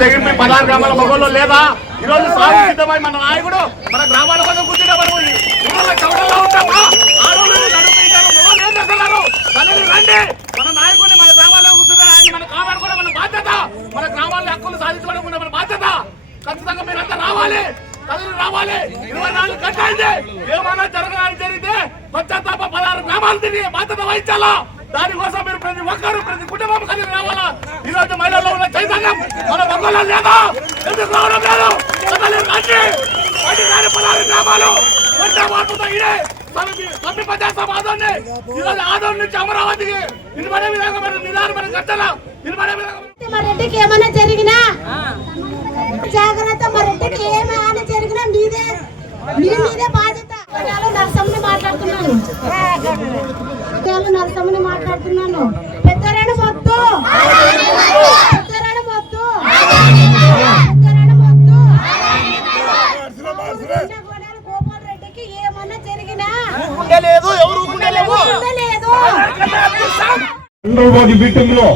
తెగింపు 16 గ్రామాల మొగల్లో లేదా? ఈరోజు సాగు సిద్ధమై మన నాయకుడు మన గ్రామాల కోసం కూర్చుంటే చౌడల్లో ఉంటామా? ఆడవాళ్ళు నడుపుతారు, మొగలు ఏం చేస్తున్నారు? తల్లి రండి, మన నాయకుడిని మన గ్రామాల్లో కూర్చున్నారు, ఆయన మనం కాపాడుకోవడం మన బాధ్యత. మన గ్రామాల హక్కులు సాధించుకోవడం మన బాధ్యత. ఖచ్చితంగా మీరంతా రావాలి, కదిలి రావాలి. 24 గంటలైంది, ఏమైనా జరగడానికి జరిగితే పశ్చాత్తాప 16 గ్రామాలు తిరిగి బాధ్యత వహించాలా. దానికోసం మీరు ప్రతి ఒక్కరు ప్రతి కుటుంబం కలిసి రావాలా. ఈ రోజు మహిళల్లో ఉన్న చైతన్యం మన ఒక్కలో లేదా? ఎందుకు రావడం లేదు? రండి, 16 గ్రామాలు మార్పుతో ఇదే పంచాయతీ ఆదోని ఈరోజు ఆదోని నుంచి అమరావతికి నిలబడే విధంగా మన నిదానమైన గంటల నిలబడే విధంగా రెడ్డికి ఏమైనా జరిగినా జాగ్రత్త. మరి రెడ్డికి ఏమైనా జరిగినా మీదే బాధ్యత. నరసమ్మని మాట్లాడుతున్నాను. పెద్దరాడు మొత్తు గోపాల్ రెడ్డికి ఏమన్నా జరిగినా మీటింగ్ లో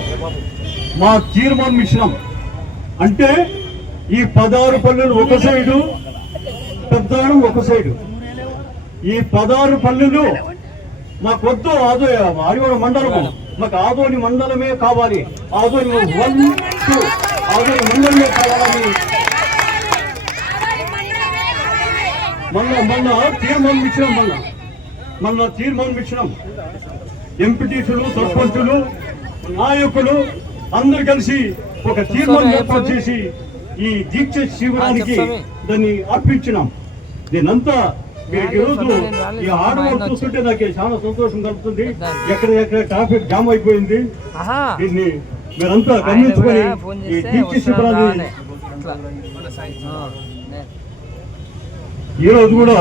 మా చైర్మన్ మిషన్ అంటే ఈ 16 పల్లెలు ఒక సైడు, పెద్దవాడు ఒక సైడు. ఈ 16 పల్లెలు మాకొద్దు ఆదివాడ మండలము, మాకు ఆదోని మండలమే కావాలి. ఆదోని ఆదోని మండలమే కావాలని మొన్న తీర్మానం ఇచ్చినాం. ఎంపీటీసీలు, సర్పంచులు, నాయకులు అందరు కలిసి ఒక తీర్మానం ఏర్పాటు చేసి ఈ దీక్ష శిబిరానికి దాన్ని అర్పించినాం. దీనంతా ఈరోజు ఈ ఆడవాళ్ళు చూస్తుంటే నాకు చాలా సంతోషం కలుగుతుంది. ఎక్కడ ట్రాఫిక్ జామ్ అయిపోయింది. దీన్ని మీరంతా గమనించుకొని ఈ దీక్ష శిబిరాన్ని ఈ రోజు కూడా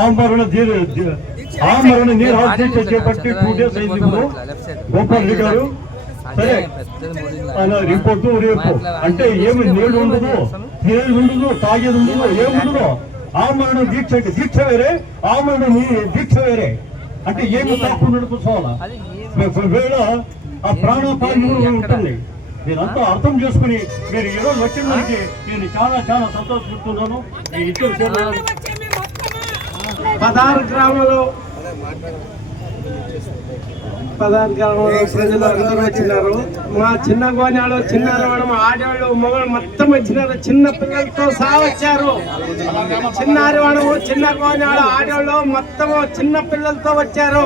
ఆమరణ నీరు దీక్ష చేపట్టి 2 days అయింది. గోపాల్ రెడ్డి గారు సరే ఆయన రిపోర్టు రేపు అంటే ఏమి నీళ్ళు ఉండదు, తాగేది ఉండదు, ఏముండదు. ఆమరణ దీక్ష వేరే, ఆమరణ దీక్ష వేరే. అంటే ఏమి తాకుండా కూర్చోవాలా, వేళ ఆ ప్రాణాపాయం ఉంటుంది. మీరంతా అర్థం చేసుకుని మీరు ఈరోజు వచ్చిన దానికి నేను చాలా సంతోషపడుతున్నాను. 16 గ్రామాలు ప్రజలు అందరూ వచ్చినారు. మా చిన్న గోనాడు, చిన్నారవాడు, మా ఆడవాళ్ళు, మొగలు మొత్తం వచ్చినారు. చిన్న పిల్లలతో సహా వచ్చారు. చిన్నారవాడు, చిన్న గోనాడు, ఆడవాళ్ళు మొత్తం చిన్న పిల్లలతో వచ్చారు.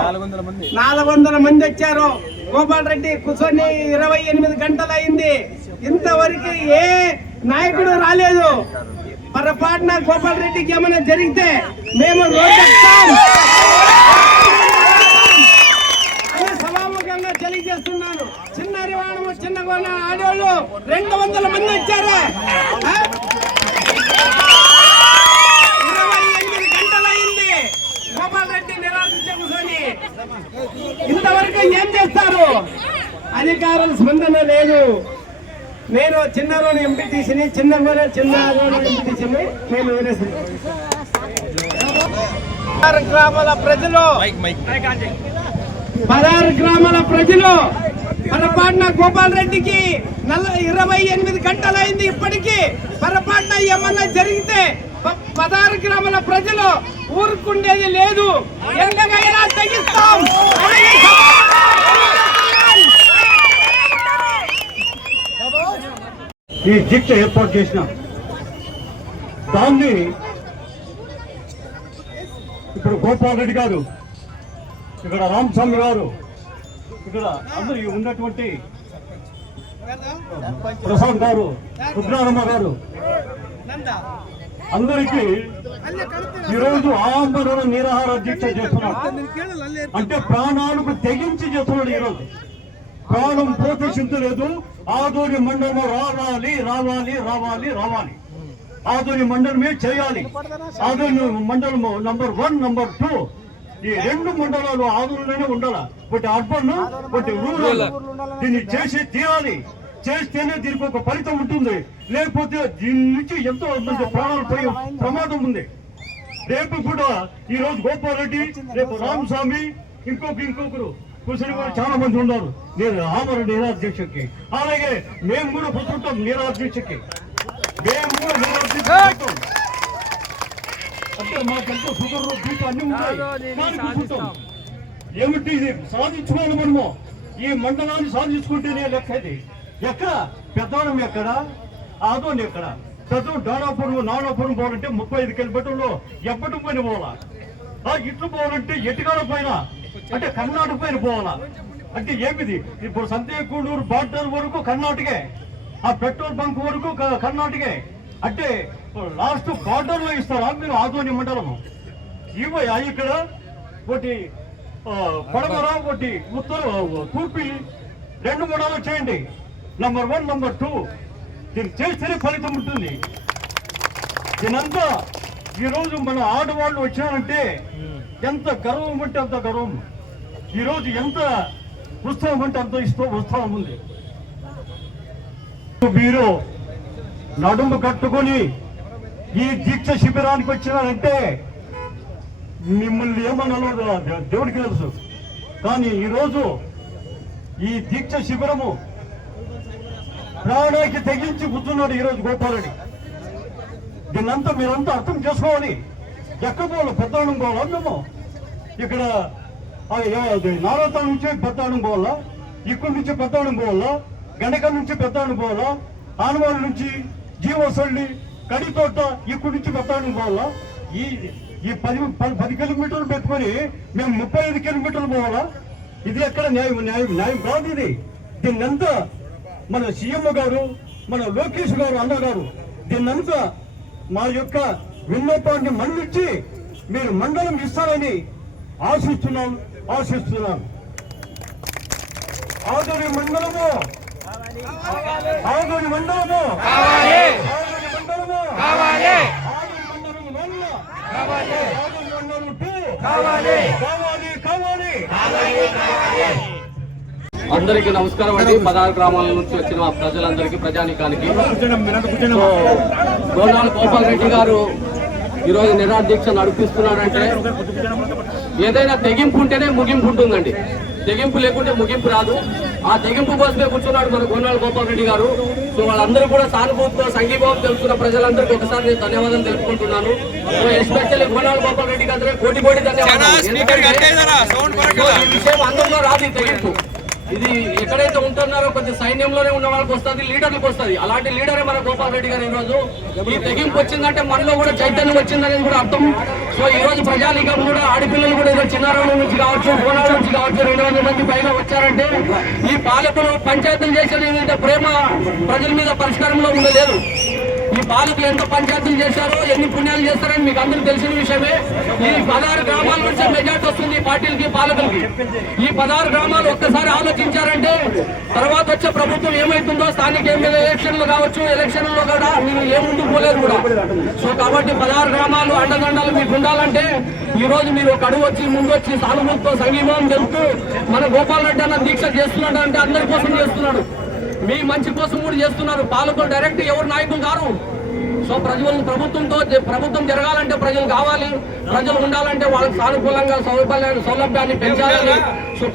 400 మంది వచ్చారు. గోపాల్ రెడ్డి కూర్చొని 28 గంటలు అయింది. ఇంతవరకు ఏ నాయకుడు రాలేదు. పొరపాటున గోపాల్ రెడ్డికి ఏమైనా జరిగితే మేము రోడ్డెక్కుతాం అని సభాముఖంగా తెలియజేస్తున్నాను. చిన్నారివాడము, చిన్న గోన ఆడవాళ్ళు 200 మంది వచ్చారు. 28 గంటలు అయింది. గోపాల్ రెడ్డి నిరాశించే కూర్చొని ఇంతవరకు ఏం చేస్తారు? అధికారుల స్పందన లేదు. నేను చిన్నారోని ఎంపీటీసీని, చిన్నారోని ఎంపీటీసీని. నేను 16 గ్రామాల ప్రజలు పొరపాటున గోపాల్ రెడ్డికి 28 గంటలు అయింది. ఇప్పటికీ పొరపాటున ఏమన్నా జరిగితే 16 గ్రామాల ప్రజలు ఊరుకుండేది లేదు. ఎంతకైనా తెగిస్తాం. ఈ దీక్ష ఏర్పాటు చేసిన దాన్ని ఇప్పుడు గోపాల్ రెడ్డి గారు, ఇక్కడ రామస్వామి గారు, ఇక్కడ అందరూ ఉన్నటువంటి ప్రసాద్ గారు, రుద్రారమ్మ గారు, అందరికీ ఈరోజు ఆమరణ నిరాహార దీక్ష చేస్తున్నారు. అంటే ప్రాణాలకు తెగించి చేస్తున్నాడు. ఈరోజు ప్రాణం పోతే చింతలేదు. ఆదోని మండలం రావాలి. ఆదోని మండలమే చేయాలి. ఆదోని మండలం నంబర్ 1, నంబర్ 2 ఈ 2 మండలాలు ఆదోనిలోనే ఉండాలి. ఒకటి అర్బన్, ఒకటి రూరల్. దీన్ని చేసి తీరాలి. చేస్తేనే దీనికి ఒక ఫలితం ఉంటుంది. లేకపోతే దీని నుంచి ఎంతో మంది ప్రాణాలు పోయే ప్రమాదం ఉంది. రేపు కూడా ఈ రోజు గోపాల్ రెడ్డి, రేపు రామస్వామి, ఇంకొకరు కూర్చొని కూడా చాలా మంది ఉన్నారు. నేను ఆమర నిరాధ్యక్షకి, అలాగే మేము కూడా కూర్చుంటాం నిరాధ్యక్షకి, మేము కూడా నిరాధ్యక్షం. అంటే మాకెంతో షుగర్ బీపీ అన్ని ఉంటాయి, కానీ కూర్చుంటాం. ఏమిటి ఇది సాధించుకోవాలి మనము, ఈ మండలాన్ని సాధించుకుంటేనే లెక్క. ఇది ఎక్కడ పెద్దవరం, ఎక్కడ ఆదోని, ఎక్కడ పెద్ద డానాపురం నానాపురం పోవాలంటే 35 కిలోమీటర్లు ఎప్పటి పైన పోవాలా, ఇట్లు పోవాలంటే ఎటుకాల పైన అంటే కర్ణాటక పైన పోవాలా. అంటే ఏమిది ఇప్పుడు సంతేకూడూరు బార్డర్ వరకు కర్ణాటకే, ఆ పెట్రోల్ బంక్ వరకు కర్ణాటకే. అంటే లాస్ట్ బార్డర్ లో ఇస్తారా మీరు ఆదోని మండలం? ఇవయ్యా ఇక్కడ ఒకటి పడమర, ఒకటి ఉత్తర తూర్పు, 2 మండలాలు చేయండి. నంబర్ 1, నంబర్ 2 దీన్ని చేస్తేనే ఫలితం ఉంటుంది. దీనంతా ఈరోజు మన ఆడవాళ్ళు వచ్చారంటే ఎంత గర్వం అంటే అంత గర్వం. ఈరోజు ఎంత ఉత్సాహం అంటే అంత ఉత్సాహం ఉంది. మీరు నడుము కట్టుకొని ఈ దీక్ష శిబిరానికి వచ్చినారంటే మిమ్మల్ని ఏమన్నాలో దేవుడికి తెలుసు. కానీ ఈరోజు ఈ దీక్ష శిబిరము ప్రాణానికి తెగించి కూర్చున్నాడు ఈరోజు గోపాలుడి. దీన్నంతా మీరంతా అర్థం చేసుకోవాలి. ఎక్కడ పోవాలి? పెద్దవాళ్ళం పోవాలా మేము? ఇక్కడ నారాయణ నుంచి పెద్దవాళ్ళం పోవాలా, ఇక్కడి నుంచి పెద్దవాళ్ళం పోవాలా, గండకల్ నుంచి పెద్దవాళ్ళం పోవాలా, ఆనవాళ్ళ నుంచి జీవసల్లి కడితోట ఇక్కడి నుంచి పెద్దవాళ్ళం పోవాలా. ఈ 10 కిలోమీటర్లు పెట్టుకొని మేము 35 కిలోమీటర్లు పోవాలా? ఇది ఎక్కడ న్యాయం కాదు ఇది. దీన్నంతా మన సీఎం గారు, మన లోకేష్ గారు, అన్నగారు దీన్నంతా మా యొక్క విన్నపాన్ని మన్నించి మీరు మండలం ఇస్తారని ఆశిస్తున్నాను. ఆదోని మండలము, ఆదోని మండలము, ఆదోని మండలము, ఆదోని మండలం 1, ఆదోని మండలం 2 కావాలి. అందరికీ నమస్కారం అండి. 16 గ్రామాల నుంచి వచ్చిన ప్రజలందరికీ, ప్రజానికానికి గోనాల గోపాల్ రెడ్డి గారు ఈరోజు నిరాదీక్ష నడిపిస్తున్నారంటే ఏదైనా తెగింపు ఉంటేనే ముగింపు ఉంటుందండి. తెగింపు లేకుంటే ముగింపు రాదు. ఆ తెగింపు కోసమే కూర్చున్నాడు మన గోనాల గోపాల్ రెడ్డి గారు. సో వాళ్ళందరూ కూడా సానుభూతితో సంఘీభావం తెలుస్తున్న ప్రజలందరికీ ఒకసారి నేను ధన్యవాదాలు తెలుపుకుంటున్నాను. సో ఎస్పెషల్లీ గోనాల గోపాల్ రెడ్డి గారు కోటి ధన్యవాదాలు. ఈ విషయం అందరిలో రాదు. తెగింపు ఇది ఎక్కడైతే ఉంటున్నారో కొంచెం సైన్యంలోనే ఉన్న వాళ్ళకి వస్తుంది, లీడర్లకు వస్తుంది. అలాంటి లీడరే మన గోపాల్ రెడ్డి గారు. ఈ రోజు ఈ తెగింపు వచ్చిందంటే మనలో కూడా చైతన్యం వచ్చిందని కూడా అర్థం. సో ఈ రోజు ప్రజానీకం కూడా, ఆడపిల్లలు కూడా ఏదో చిన్నారాల నుంచి కావచ్చు, గోనాల నుంచి కావచ్చు, 200 మంది పైన వచ్చారంటే ఈ పాలకులు పంచాయతీలు చేసేది ప్రేమ ప్రజల మీద పరిష్కారంలో ఉండలేదు. ఈ పాలకులు ఎంత పంచాయతీలు చేశారో, ఎన్ని పుణ్యాలు చేస్తారని మీకు అందరూ తెలిసిన విషయమే. ఈ 16 గ్రామాల నుంచి మెజార్టీ వస్తుంది పార్టీలకి, పాలకులకి. ఈ 16 గ్రామాలు ఒక్కసారి ఆలోచించారంటే తర్వాత వచ్చే ప్రభుత్వం ఏమైతుందో, స్థానిక ఎమ్మెల్యే ఎలక్షన్లు కావచ్చు, ఎలక్షన్లలో కూడా మీరు ఏముందుకు పోలేదు కూడా. సో కాబట్టి 16 గ్రామాలు అండదండలు మీకు ఉండాలంటే ఈ రోజు మీరు ఒక అడుగు వచ్చి ముందొచ్చి సానుభూతితో సంఘీభావం తెలుపుతూ మన గోపాల్ రెడ్డి అన్న దీక్ష చేస్తున్నాడు అంటే అందరి కోసం చేస్తున్నాడు, మీ మంచి కోసం కూడా చేస్తున్నారు. పాలకులు డైరెక్ట్ ఎవరు నాయకులు కారు. సో ప్రభుత్వం జరగాలంటే ప్రజలు కావాలి, ప్రజలు ఉండాలంటే వాళ్ళకి సానుకూలంగా సౌలభ్యాన్ని పెంచాలని,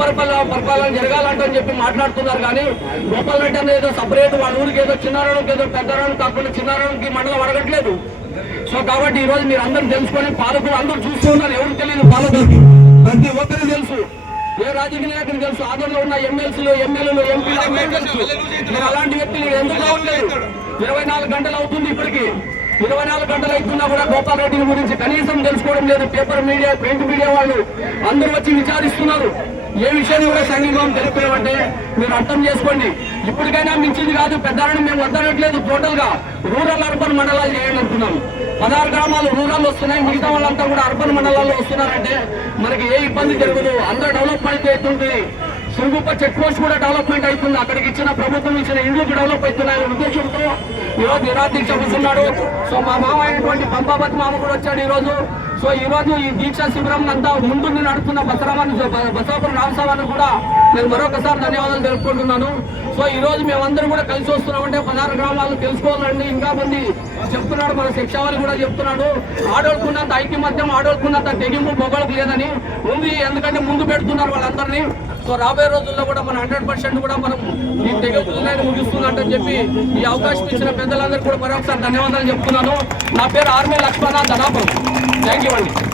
పరిపాలన జరగాలంటే అని చెప్పి మాట్లాడుతున్నారు. కానీ గోపాల్ రెడ్డి అనేది ఏదో సపరేట్ వాళ్ళ ఊరికి ఏదో చిన్నారానికి ఏదో పెద్దరానికి కాకుండా చిన్నారానికి మండలం అడగట్లేదు. సో కాబట్టి ఈ రోజు మీరు అందరూ తెలుసుకొని, పాలకులు అందరూ చూస్తున్నారు, ఎవరికి తెలియదు పాలకులకి, ప్రతి ఒక్కరికి తెలుసు, ఏ రాజకీయ నాయకులు తెలుసు, ఆదరణలో ఉన్న ఎమ్మెల్సీలు, ఎమ్మెల్యేలు, ఎంపీలు అందరూ తెలుసు. మీరు అలాంటి వ్యక్తులు ఎందుకు రావట్లేదు? 24 గంటలు అవుతుంది, ఇప్పటికి 24 గంటలు అవుతున్నా కూడా గోపాల్ రెడ్డి గురించి కనీసం తెలుసుకోవడం లేదు. పేపర్ మీడియా, ప్రింట్ మీడియా వాళ్ళు అందరూ వచ్చి విచారిస్తున్నారు. ఏ విషయాన్ని కూడా సంఘీభావం తెలుపుతామంటే మీరు అర్థం చేసుకోండి. ఇప్పటికైనా మించింది కాదు. పెద్దారని మేము వద్దనట్లేదు. టోటల్ గా రూరల్ అర్బన్ మండలాలు చేయండి అంటున్నాం. 16 గ్రామాలు రూరల్ వస్తున్నాయి, మిగతా వాళ్ళంతా కూడా అర్బన్ మండలాల్లో వస్తున్నారంటే మనకి ఏ ఇబ్బంది జరగదు. అందరూ డెవలప్మెంట్ అవుతుంది. సుంగుప్ప చెక్ పోస్ట్ కూడా డెవలప్మెంట్ అవుతుంది. అక్కడికి ఇచ్చిన ప్రభుత్వం ఇచ్చిన ఇండ్లకు డెవలప్ అవుతున్నాయి ఉద్దేశంతో ఈరోజు నిరాదీక్ష కూర్చున్నాడు. సో మా మామ అయినటువంటి పంపావతి మామ కూడా వచ్చాడు ఈరోజు. సో ఈ రోజు ఈ దీక్షా శిబిరం అంతా ముందుండి నడుపుతున్న బసవాపురం రామస్వామిని కూడా నేను మరొకసారి ధన్యవాదాలు తెలుపుకుంటున్నాను. సో ఈ రోజు మేమందరం కూడా కలిసి వస్తున్నామంటే 16 గ్రామాలు తెలుసుకోవాలండి. ఇంకా మంది చెప్తున్నాడు, మన శిక్షావళి కూడా చెప్తున్నాడు, ఆడోళ్ళకున్నంత ఐక్యమత్యం, ఆడోళ్ళకున్నంత తెగింపు మొగోళ్ళకు లేదని ఉంది. ఎందుకంటే ముందు పెడుతున్నారు వాళ్ళందరినీ. సో రాబోయే రోజుల్లో కూడా మన 100% కూడా మనం ఈ తెగింపులను ముగిస్తుందంటని చెప్పి ఈ అవకాశం ఇచ్చిన పెద్దలందరికీ కూడా మరొకసారి ధన్యవాదాలు చెప్తున్నాను. నా పేరు army Lakshmana Dhanapuram. Thank you అండి.